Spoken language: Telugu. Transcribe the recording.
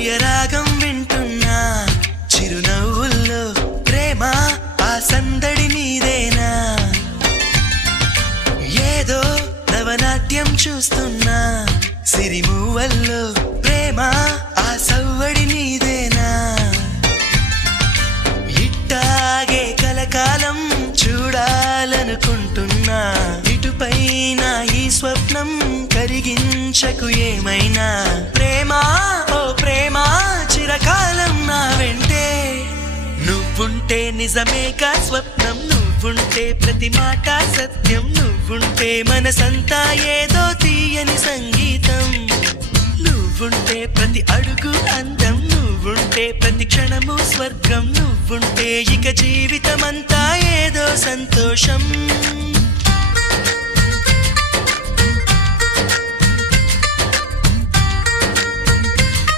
ప్రియరాగం వింటున్నా చిరునవ్వుల్లో ప్రేమ ఆ సందడి నీదేనా ఏదో నవనాట్యం చూస్తున్నా సిరిమూవల్లో ప్రేమ ఆ సవ్వడి నీదేనా ఇట్టాగే కలకాలం చూడాలనుకుంటున్నా ఇటుపైన ఈ స్వప్నం కరిగించకు ఏమైనా ప్రేమ ఓ ప్రేమ చిరకాలం నా వెంటే నువ్వుంటే నిజమేగా స్వప్నం నువ్వుంటే ప్రతి మాట సత్యం నువ్వుంటే మనసంతా ఏదో తీయని సంగీతం నువ్వుంటే ప్రతి అడుగు అందం నువ్వుంటే ప్రతి క్షణము స్వర్గం నువ్వుంటే ఇక జీవితమంతా ఏదో సంతోషం